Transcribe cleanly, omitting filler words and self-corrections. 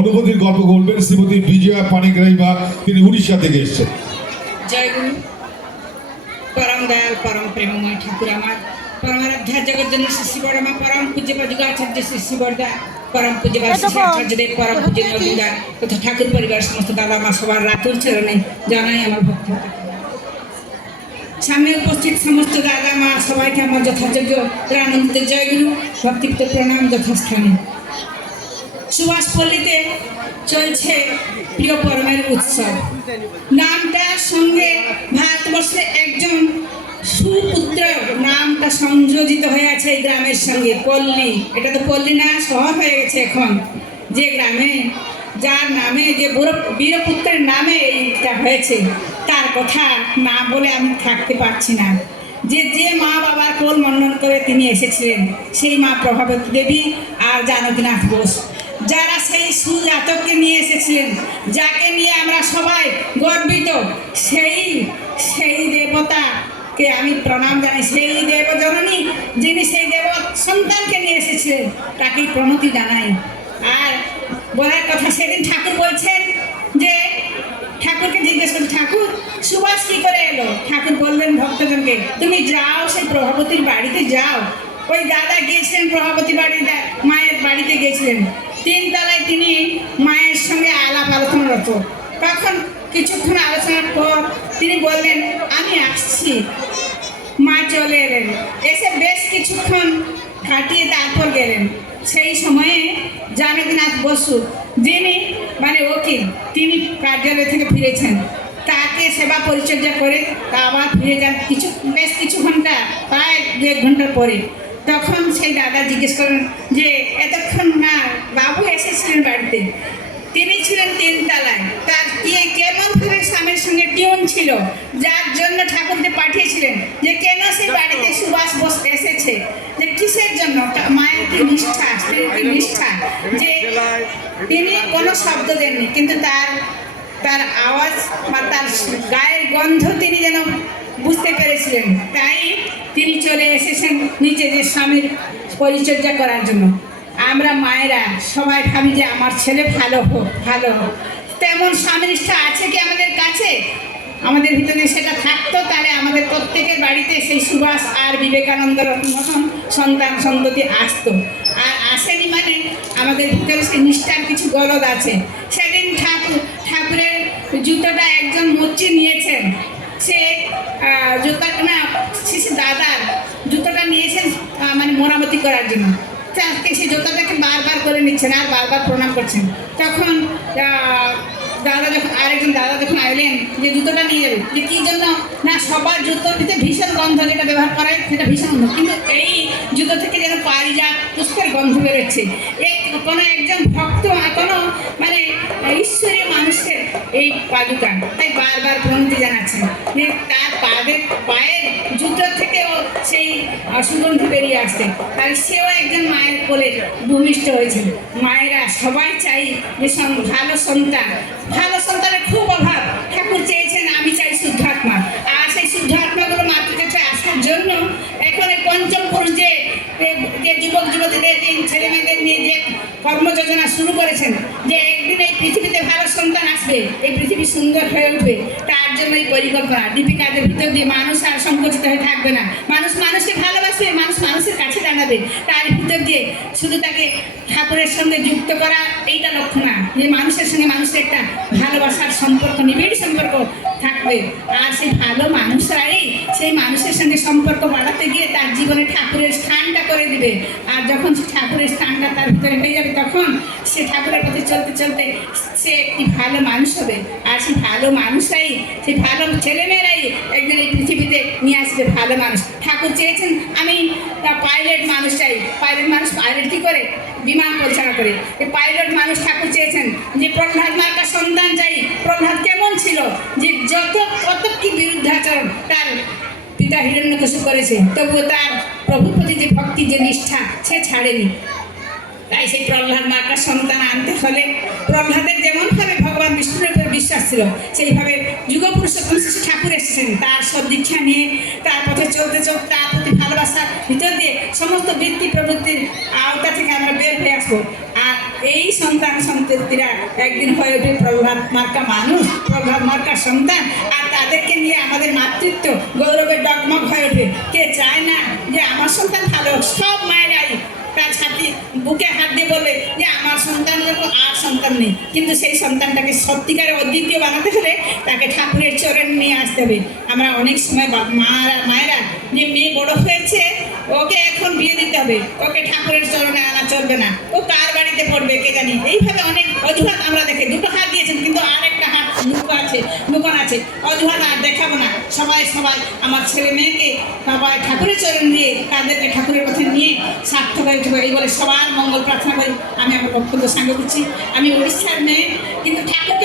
অনুভূতির গল্প বলবেন শ্রীমতী বিজয়া পানিগ্রাহী। তিনি উড়িষ্যা থেকে এসেছেন। জয় গুরু। পরম দয়াল পরম প্রেমময় ঠাকুর আমার, পরমারাধ্যা জগজ্জননী শ্রী বড়মা, পরম পূজ্য যুগাচার্য শ্রী বরদা, পরম পূজ্য শ্রী আচার্যদেব, পরম পূজ্য নবীন্দা তথা ঠাকুর পরিবার সমস্ত দাদা মা সবার রাতুল চরণে জানাই আমার ভক্তি। সামনে উপস্থিত সমস্ত দাদা মা সবাইকে আমার যথাযোগ্য প্রাণানন্দ জয় গুরু, ভক্তিপ্ত প্রণাম যথাস্থানে। সুভাষপল্লীতে চলছে প্রিয় পরমের উৎসব। নামটার সঙ্গে ভারতবর্ষে একজন সুপুত্র নামটা সংযোজিত হয়ে আছে এই গ্রামের সঙ্গে, পল্লী। এটা তো পল্লী না, শহর হয়ে গেছে এখন। যে গ্রামে যার নামে, যে বীরপুত্রের নামে এইটা হয়েছে, তার কথা না বলে আমি থাকতে পারছি না। যে মা বাবার কোল মন্ডন করে তিনি এসেছিলেন, সেই মা প্রভাবতী দেবী আর জানকীনাথ বোস, যারা সেই সুজাতককে নিয়ে এসেছিলেন, যাকে নিয়ে আমরা সবাই গর্বিত, সেই দেবতাকে আমি প্রণাম জানাই। সেই দেবজননী যিনি সেই দেব সন্তানকে নিয়ে এসেছিলেন, তাকেই প্রণতি জানাই। আর বলার কথা, সেদিন ঠাকুর বলছেন যে, ঠাকুরকে জিজ্ঞেস করি, ঠাকুর সুভাষ কি করে এলো? ঠাকুর বললেন ভক্তজনকে, তুমি যাও সেই প্রভাবতীর বাড়িতে যাও। ওই দাদা গিয়েছিলেন প্রভাবতী বাড়িতে, মায়ের বাড়িতে গিয়েছিলেন। 3 তলায় তিনি মায়ের সঙ্গে আলাপ আলোচনারত। তখন কিছুক্ষণ আলোচনার পর তিনি বললেন, আমি আসছি। মা চলে এলেন, এসে বেশ কিছুক্ষণ কাটিয়ে তারপর গেলেন। সেই সময়ে জানকীনাথ বসু, যিনি মানে ওকিল, তিনি কার্যালয় থেকে ফিরেছেন। তাকে সেবা পরিচর্যা করে তা আবার ফিরে যান বেশ কিছু ঘন্টা, প্রায় 1 ঘন্টার পরে। তখন সেই দাদা জিজ্ঞেস করেন যে, এতক্ষণ না বাবু এসেছিলেন বাড়িতে? তিনি ছিলেন 3 তলায়। তার কেমন করে স্বামীর সঙ্গে টিউন ছিল, যার জন্য ঠাকুরকে পাঠিয়েছিলেন যে কেন সেই বাড়িতে সুভাষ বোস এসেছে, যে কিসের জন্য। মায়ের কি নিষ্ঠা, স্ত্রীর কি নিষ্ঠা, যে তিনি কোনো শব্দ দেননি, কিন্তু তার আওয়াজ বা তার গায়ের গন্ধ তিনি যেন বুঝতে পেরেছিলেন। তাই তিনি চলে এসেছেন নিচে যে স্বামীর পরিচর্যা করার জন্য। আমরা মায়েরা সবাই ভাবি যে আমার ছেলে ভালো হোক, ভালো হোক। তেমন স্বামী নিষ্ঠা আছে কি আমাদের কাছে? আমাদের ভিতরে সেটা থাকতো, তাহলে আমাদের প্রত্যেকের বাড়িতে সেই সুভাষ আর বিবেকানন্দের মতন সন্তান সন্ততি আসতো। আর আসেনি মানে আমাদের ভিতরে সেই নিষ্ঠার কিছু গলদ আছে। সেদিন ঠাকুরের জুতোটা একজন মচ্ছি নিয়েছেন, সে জুতোটা না, সে দাদার জুতোটা নিয়েছেন মানে মেরামতি করার জন্য। আজকে সেই জুতোটাকে বারবার করে নিচ্ছেন আর বারবার প্রণাম করছেন। তখন আরেকজন দাদা যখন এলেন যে জুতোটা নিয়ে যাবে, যে কী জন্য না, সবার জুতোর ভিতরে ভীষণ গন্ধ যেটা ব্যবহার করা হয় সেটা ভীষণ গন্ধ, কিন্তু এই জুতো থেকে যেন পারিজাত পুষ্পের গন্ধ বেরোচ্ছে। কোনো একজন ভক্ত, কোনো মানে ঈশ্বরীয় মানুষের এই পাদুকা, তাই বারবার প্রণতি জানাচ্ছেন যে তার পায়ের জুতো থেকেও সেই সুগন্ধ বেরিয়ে আসছে। তাই সেও একজন মায়ের কোলে ভূমিষ্ঠ হয়েছিল। মায়েরা সবাই চাই যে ভালো সন্তানের খুব অভাব। ঠাকুর চেয়েছেন, আমি চাই শুদ্ধাত্মা। আর সেই শুদ্ধাত্মাগুলো মাতৃ কাছে আসার জন্য এখন এই পঞ্চম পুরুষ যে যুবক যুবতীদের, ছেলে মেয়েদের নিয়ে যে কর্মযোজনা শুরু করেছেন, যে একদিন এই পৃথিবীতে ভালো সন্তান আসবে, এই পৃথিবী সুন্দর হয়ে উঠবে, তার জন্য এই পরিকল্পনা। দীপিকাদের ভিতর দিয়ে মানুষ আর সংকুচিত হয়ে থাকবে না, মানুষ মানুষকে ভালোবাসবে, মানুষ মানুষের কাছে দাঁড়াবে। তার ভিতর দিয়ে শুধু তাকে ঠাকুরের সঙ্গে যুক্ত করা এইটা লক্ষ্য না, যে মানুষের সঙ্গে মানুষের একটা ভালোবাসার সম্পর্ক, নিবিড় সম্পর্ক থাকবে। আর সেই ভালো মানুষরাই সেই মানুষের সঙ্গে সম্পর্ক বাড়াতে গিয়ে তার জীবনে ঠাকুরের স্থানটা করে দিবে। আর যখন সে ঠাকুরের স্থানটা তার ভিতরে হয়ে যাবে, তখন সে ঠাকুরের পথে চলতে চলতে সে একটি ভালো মানুষ হবে। আর সেই ভালো মানুষরাই, সেই ভালো ছেলেমেয়েরাই একদিন এই পৃথিবীতে নিয়ে আসবে ভালো মানুষ। ঠাকুর চেয়েছেন আমি পাইলট মানুষ চাই। পাইলট কী করে? বিমান পরিচালনা করে। এই পাইলট মানুষ ঠাকুর চেয়েছেন যে প্রহ্লাদ মার্কা সন্তান চাই। প্রহ্লাদ কেমন ছিল, যে কত কি বিরুদ্ধাচরণ তার পিতা হিরণ্যকশিপু করেছে, তবুও তার প্রভুর প্রতি যে ভক্তি, যে নিষ্ঠা, সে ছাড়েনি। তাই সেই প্রহ্লাদ মার্কা সন্তান আনতে হলে প্রহ্লাদের যেমনভাবে ভগবান বিষ্ণুর উপর বিশ্বাস ছিল, সেইভাবে যুগপুরুষোত্তম শ্রী ঠাকুর এসেছেন। তার সব দীক্ষা নিয়ে তার পথে চলতে চলতে তার প্রতি ভালোবাসার ভিতর দিয়ে সমস্ত বৃত্তি প্রবৃত্তির আওতা থেকে আমরা বের হয়ে আসবো। আর এই সন্তান সন্ততিরা একদিন হয়ে ওঠে প্রভাত মার্কা মানুষ, প্রভাত মার্কা সন্তান, আর তাদেরকে নিয়ে আমাদের মাতৃত্ব গৌরবের ডগমগ হয়ে ওঠে। কে চায় না যে আমার সন্তান ভালো হোক? সব মায়েরাই তার ছাতি বুকে হাত দিয়ে বলে যে আমার সন্তানের মতো আর সন্তান নেই, কিন্তু সেই সন্তানটাকে সত্যিকারে অদ্বিতীয় বানাতে হলে তাকে ঠাকুরের চরণে নিয়ে আসতে হবে। আমরা অনেক সময় মায়েরা যে মেয়ে বড় হয়েছে, ওকে এখন বিয়ে দিতে হবে, ওকে ঠাকুরের চরণে আনা চলবে না, ও কার বাড়িতে পড়বে কে জানি, এইভাবে অনেক অজুহাত আমরা দেখি। দুটো হাত দিয়েছেন কিন্তু আর একটা হাত লুকান আছে, অজুহাত আর দেখাবো না। সবাই আমার ছেলে মেয়েকে সবাই ঠাকুরের চরণ দিয়ে তাদেরকে ঠাকুরের কথা নিয়ে সার্থক হয়ে উঠবে, এই বলে সবার মঙ্গল প্রার্থনা করি। আমি আমার বক্তব্য সাঙ্গ করছি। আমি উড়িষ্যার মেয়ে, কিন্তু ঠাকুর